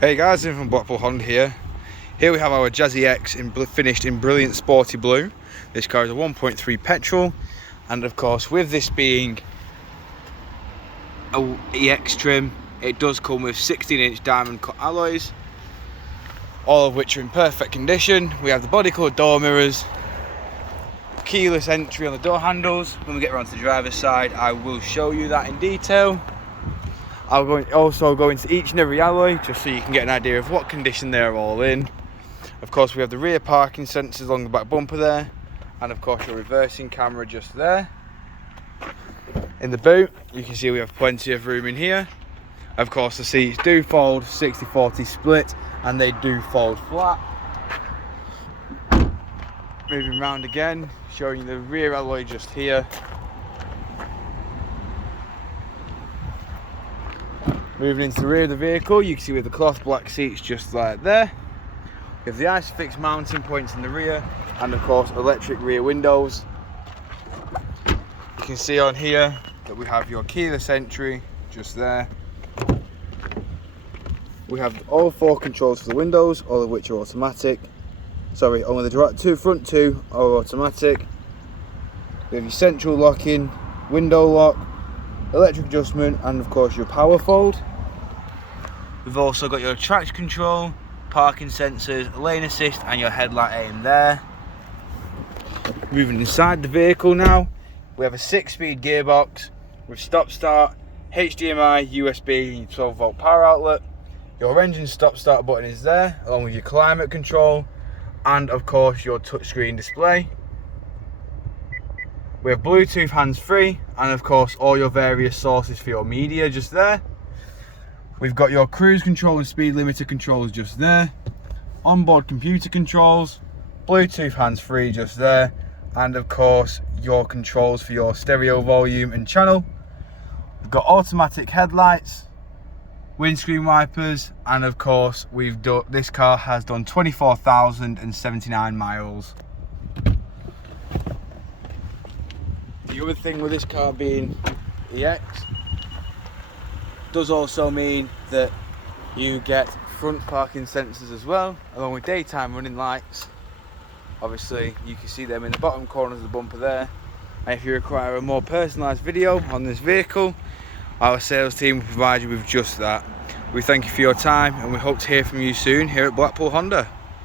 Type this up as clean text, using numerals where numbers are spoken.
Hey guys, I'm from Blackpool Honda here. Here we have our Jazzy X finished in brilliant sporty blue. This car is a 1.3 petrol, and of course with this being a EX trim, it does come with 16-inch diamond cut alloys, all of which are in perfect condition. We have the body colour door mirrors, keyless entry on the door handles. When we get around to the driver's side, I will show you that in detail. I'll also go into each and every alloy just so you can get an idea of what condition they're all in. Of course, we have the rear parking sensors along the back bumper there, and of course your reversing camera just there. In the boot, you can see we have plenty of room in here. Of course, the seats do fold 60-40 split, and they do fold flat. Moving round again, showing you the rear alloy just here. Moving into the rear of the vehicle, you can see with the cloth black seats just like there. We have the ISOFIX mounting points in the rear, and of course electric rear windows. You can see on here that we have your keyless entry just there. We have all 4 controls for the windows, all of which are automatic. Sorry, only the front two are automatic. We have your central locking, window lock, electric adjustment, and of course your power fold. We've also got your traction control, parking sensors, lane assist, and your headlight aim there. Moving inside the vehicle now, we have a 6-speed gearbox with stop start, HDMI, USB, and 12-volt power outlet. Your engine stop start button is there, along with your climate control, and of course your touchscreen display. We have Bluetooth hands-free, and of course all your various sources for your media just there. We've got your cruise control and speed limiter controls just there. Onboard computer controls, Bluetooth hands-free just there, and of course your controls for your stereo volume and channel. We've got automatic headlights, windscreen wipers, and of course this car has done 24,079 miles. The other thing with this car being EX does also mean that you get front parking sensors as well, along with daytime running lights. Obviously you can see them in the bottom corners of the bumper there, and if you require a more personalised video on this vehicle, our sales team will provide you with just that. We thank you for your time, and we hope to hear from you soon here at Blackpool Honda.